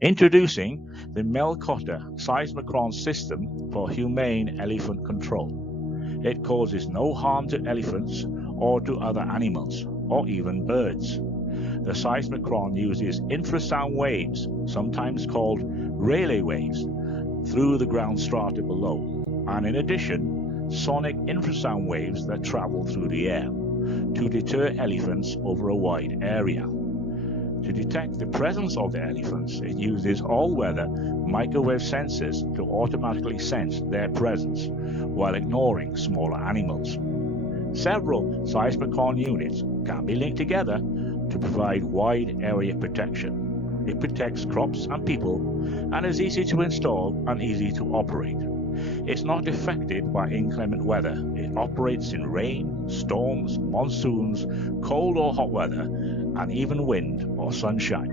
Introducing the Melcotta Seismicron system for humane elephant control. It causes no harm to elephants or to other animals, or even birds. The seismicron uses infrasound waves, sometimes called relay waves, through the ground strata below, and in addition, sonic infrasound waves that travel through the air to deter elephants over a wide area. To detect the presence of the elephants, it uses all-weather microwave sensors to automatically sense their presence while ignoring smaller animals. Several seismicron units can be linked together to provide wide area protection. It protects crops and people and is easy to install and easy to operate. It's not affected by inclement weather. It operates in rain, storms, monsoons, cold or hot weather, and even wind or sunshine.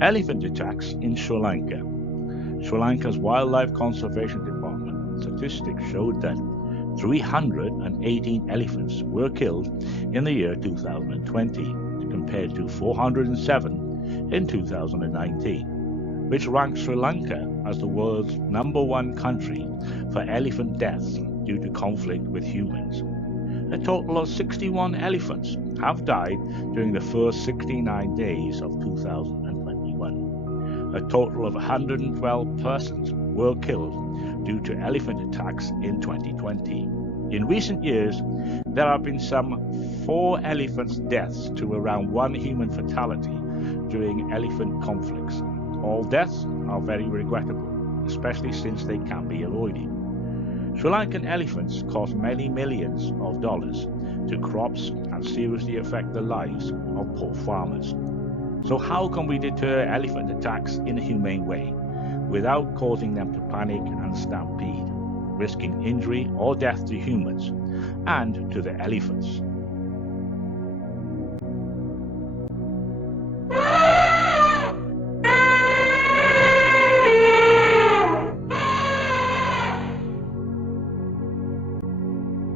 Elephant attacks in Sri Lanka. Sri Lanka's Wildlife Conservation Department statistics showed that 318 elephants were killed in the year 2020, compared to 407 in 2019, which ranks Sri Lanka as the world's #1 country for elephant deaths due to conflict with humans. A total of 61 elephants have died during the first 69 days of 2021. A total of 112 persons were killed due to elephant attacks in 2020. In recent years, there have been some 4 elephants' deaths to around 1 human fatality during elephant conflicts. All deaths are very regrettable, especially since they can be avoided. Sri Lankan elephants cost many millions of dollars to crops and seriously affect the lives of poor farmers. So how can we deter elephant attacks in a humane way without causing them to panic and stampede, risking injury or death to humans and to the elephants?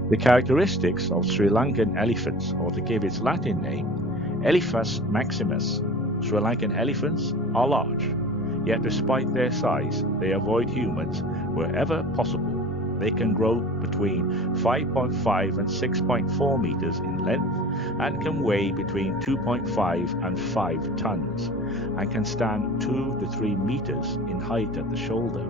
The characteristics of Sri Lankan elephants, or to give its Latin name, Elephas maximus. Sri Lankan elephants are large, yet despite their size, they avoid humans wherever possible. They can grow between 5.5 and 6.4 meters in length and can weigh between 2.5 and 5 tons and can stand 2 to 3 meters in height at the shoulder.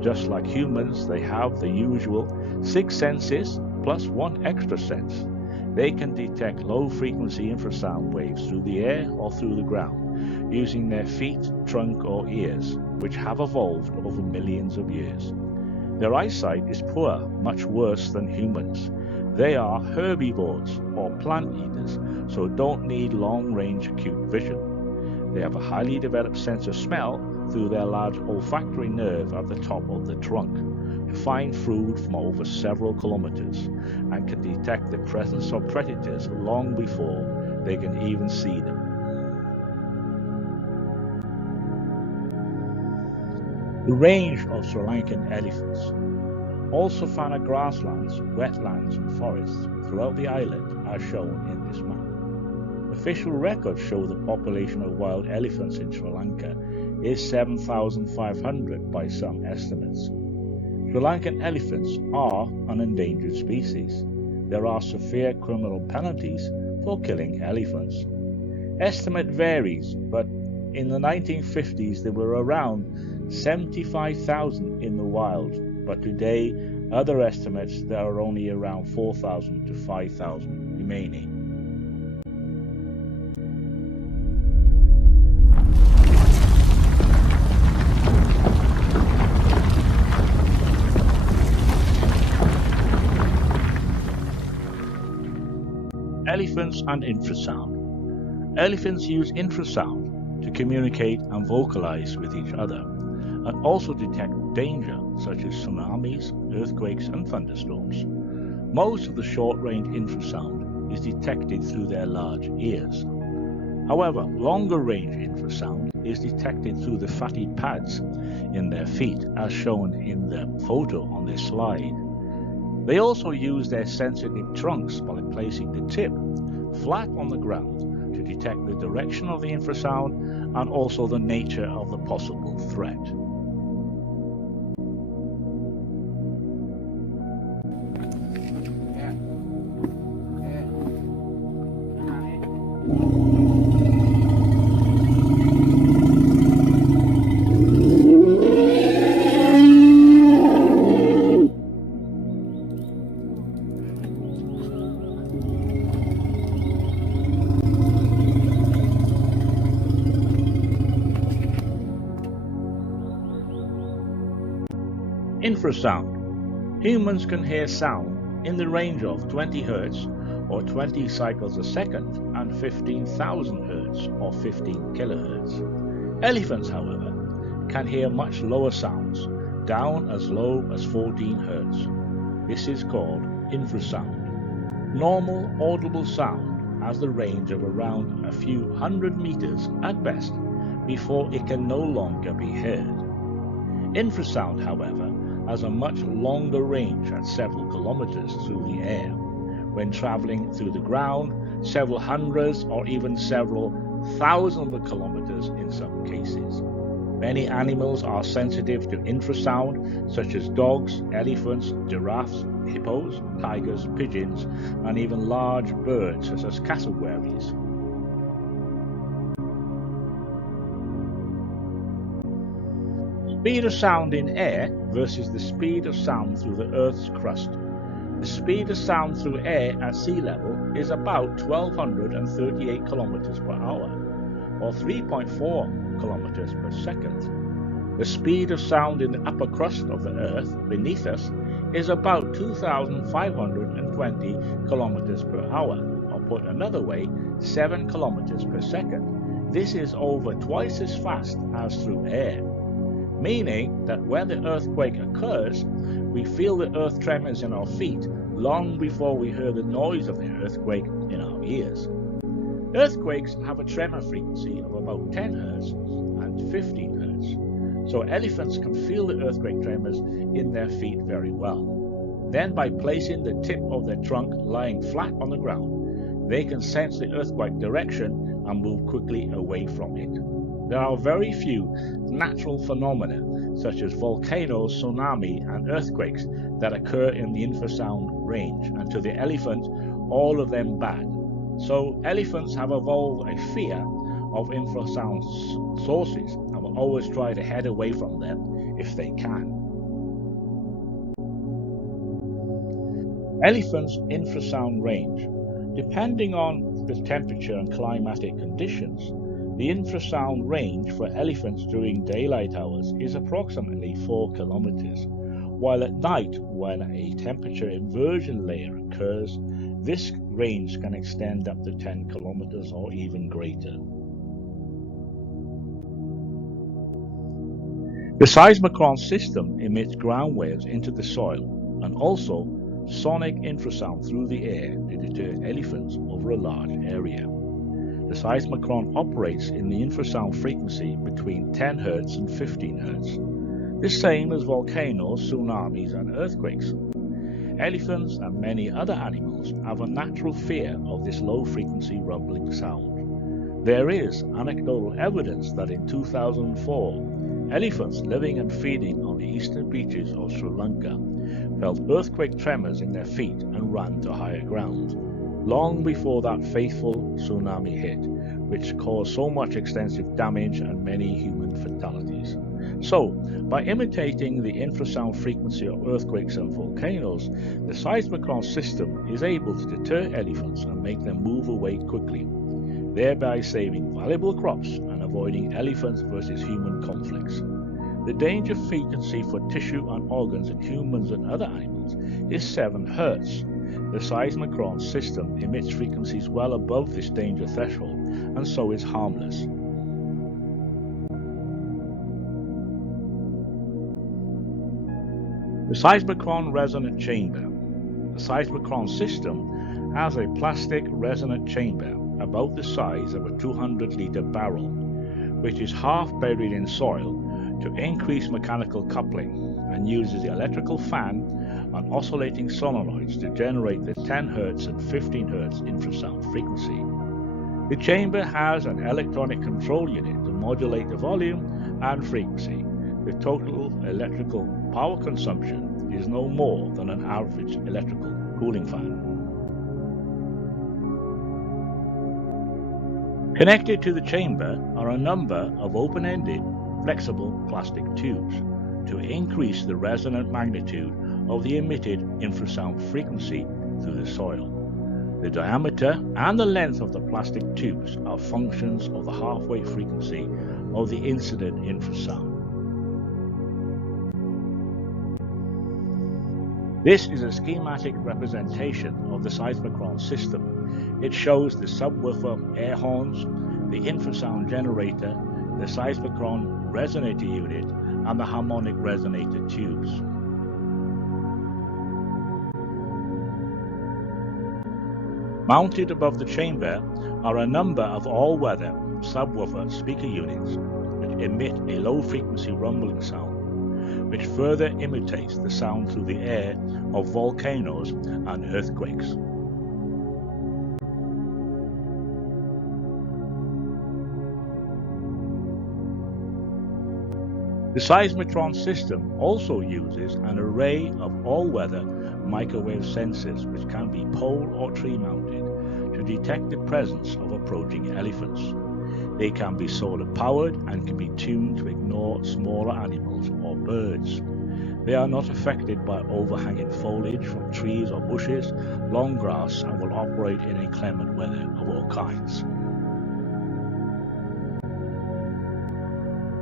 Just like humans, they have the usual 6 senses plus 1 extra sense. They can detect low-frequency infrasound waves through the air or through the ground, using their feet, trunk or ears, which have evolved over millions of years. Their eyesight is poor, much worse than humans. They are herbivores or plant eaters, so don't need long-range acute vision. They have a highly developed sense of smell through their large olfactory nerve at the top of the trunk to find food from over several kilometers and can detect the presence of predators long before they can even see them. The range of Sri Lankan elephants. All savanna grasslands, wetlands and forests throughout the island are shown in this map. Official records show the population of wild elephants in Sri Lanka is 7,500 by some estimates. Sri Lankan elephants are an endangered species. There are severe criminal penalties for killing elephants. Estimate varies, but in the 1950s there were around 75,000 in the wild, but today other estimates there are only around 4,000 to 5,000 remaining. Elephants and infrasound. Elephants use infrasound to communicate and vocalize with each other, and also detect danger such as tsunamis, earthquakes and thunderstorms. Most of the short-range infrasound is detected through their large ears. However, longer-range infrasound is detected through the fatty pads in their feet, as shown in the photo on this slide. They also use their sensitive trunks by placing the tip flat on the ground to detect the direction of the infrasound and also the nature of the possible threat. Infrasound. Humans can hear sound in the range of 20 Hz or 20 cycles a second and 15,000 Hz or 15 kHz. Elephants, however, can hear much lower sounds, down as low as 14 Hz. This is called infrasound. Normal audible sound has the range of around a few hundred meters at best before it can no longer be heard. Infrasound, however, has a much longer range at several kilometers through the air. When traveling through the ground, several hundreds or even several thousands of kilometers in some cases. Many animals are sensitive to infrasound, such as dogs, elephants, giraffes, hippos, tigers, pigeons, and even large birds such as cassowaries. Speed of sound in air versus the speed of sound through the Earth's crust. The speed of sound through air at sea level is about 1,238 kilometers per hour, or 3.4 kilometers per second. The speed of sound in the upper crust of the Earth beneath us is about 2,520 kilometers per hour, or put another way, 7 kilometers per second. This is over twice as fast as through air, meaning that when the earthquake occurs, we feel the earth tremors in our feet long before we hear the noise of the earthquake in our ears. Earthquakes have a tremor frequency of about 10 Hz and 15 Hz, so elephants can feel the earthquake tremors in their feet very well. Then, by placing the tip of their trunk lying flat on the ground, they can sense the earthquake direction and move quickly away from it. There are very few natural phenomena, such as volcanoes, tsunami, and earthquakes, that occur in the infrasound range, and to the elephant, all of them bad. So elephants have evolved a fear of infrasound sources and will always try to head away from them if they can. Elephants' infrasound range. Depending on the temperature and climatic conditions, the infrasound range for elephants during daylight hours is approximately 4 kilometers, while at night, when a temperature inversion layer occurs, this range can extend up to 10 kilometers or even greater. The seismicron system emits ground waves into the soil and also sonic infrasound through the air to deter elephants over a large area. The seismicron operates in the infrasound frequency between 10 Hz and 15 Hz, the same as volcanoes, tsunamis, and earthquakes. Elephants and many other animals have a natural fear of this low-frequency rumbling sound. There is anecdotal evidence that in 2004, elephants living and feeding on the eastern beaches of Sri Lanka felt earthquake tremors in their feet and ran to higher ground, long before that fateful tsunami hit, which caused so much extensive damage and many human fatalities. So, by imitating the infrasound frequency of earthquakes and volcanoes, the seismicron system is able to deter elephants and make them move away quickly, thereby saving valuable crops and avoiding elephants versus human conflicts. The danger frequency for tissue and organs in humans and other animals is 7 Hz. The seismicron system emits frequencies well above this danger threshold and so is harmless. The seismicron resonant chamber. The seismicron system has a plastic resonant chamber about the size of a 200-liter barrel, which is half buried in soil to increase mechanical coupling, and uses the electrical fan and oscillating solenoids to generate the 10 Hz and 15 Hz infrasound frequency. The chamber has an electronic control unit to modulate the volume and frequency. The total electrical power consumption is no more than an average electrical cooling fan. Connected to the chamber are a number of open-ended, flexible plastic tubes to increase the resonant magnitude of the emitted infrasound frequency through the soil. The diameter and the length of the plastic tubes are functions of the half-wave frequency of the incident infrasound. This is a schematic representation of the seismicron system. It shows the subwoofer air horns, the infrasound generator, the seismicron resonator unit, and the harmonic resonator tubes. Mounted above the chamber are a number of all-weather subwoofer speaker units which emit a low-frequency rumbling sound, which further imitates the sound through the air of volcanoes and earthquakes. The seismicron system also uses an array of all-weather microwave sensors which can be pole or tree mounted to detect the presence of approaching elephants. They can be solar powered and can be tuned to ignore smaller animals or birds. They are not affected by overhanging foliage from trees or bushes, long grass, and will operate in inclement weather of all kinds.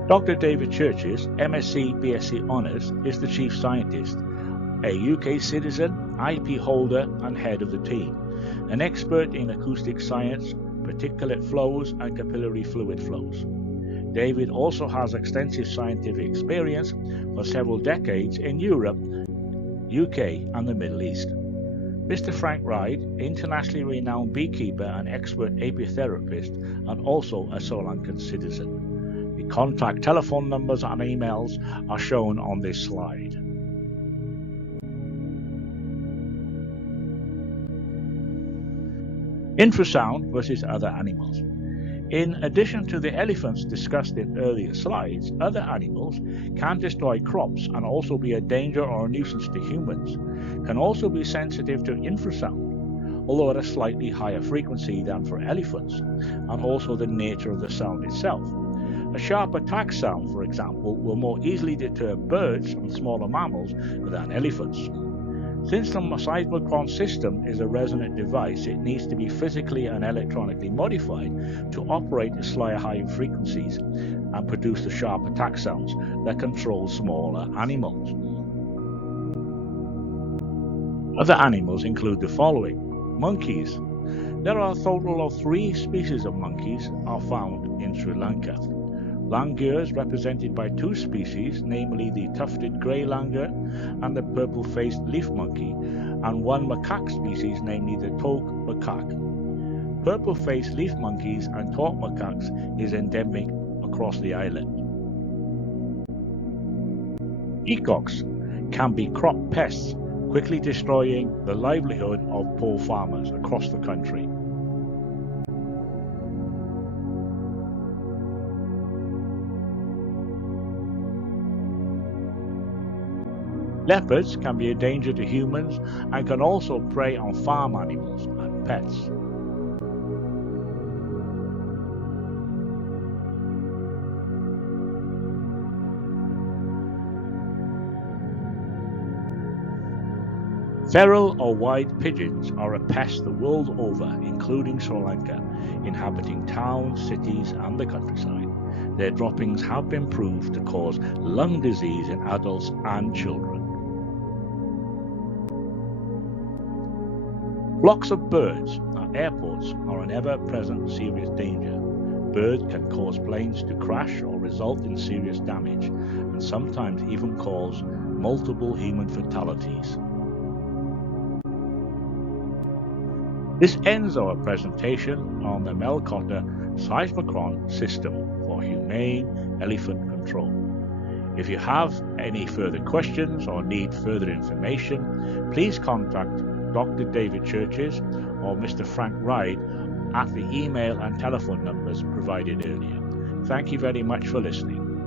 Dr. David Churches, MSc BSc Honours, is the Chief Scientist, a UK citizen, IP holder and head of the team, an expert in acoustic science, particulate flows and capillary fluid flows. David also has extensive scientific experience for several decades in Europe, UK and the Middle East. Mr. Frank Ryde, internationally renowned beekeeper and expert apiotherapist, and also a Sri Lankan citizen. The contact telephone numbers and emails are shown on this slide. Infrasound versus other animals. In addition to the elephants discussed in earlier slides, other animals can destroy crops and also be a danger or a nuisance to humans, can also be sensitive to infrasound, although at a slightly higher frequency than for elephants, and also the nature of the sound itself. A sharp attack sound, for example, will more easily deter birds and smaller mammals than elephants. Since the seismicron system is a resonant device, it needs to be physically and electronically modified to operate at slightly higher frequencies and produce the sharp attack sounds that control smaller animals. Other animals include the following. Monkeys. There are a total of 3 species of monkeys are found in Sri Lanka. Langurs, represented by 2 species, namely the tufted grey langur and the purple-faced leaf monkey, and 1 macaque species, namely the torque macaque. Purple-faced leaf monkeys and torque macaques is endemic across the island. Peacocks can be crop pests, quickly destroying the livelihood of poor farmers across the country. Leopards can be a danger to humans and can also prey on farm animals and pets. Feral or white pigeons are a pest the world over, including Sri Lanka, inhabiting towns, cities and the countryside. Their droppings have been proved to cause lung disease in adults and children. Flocks of birds at airports are an ever-present serious danger. Birds can cause planes to crash or result in serious damage, and sometimes even cause multiple human fatalities. This ends our presentation on the Melcotta Seismicron system for humane elephant control. If you have any further questions or need further information, please contact Dr. David Churches or Mr. Frank Ryde at the email and telephone numbers provided earlier. Thank you very much for listening.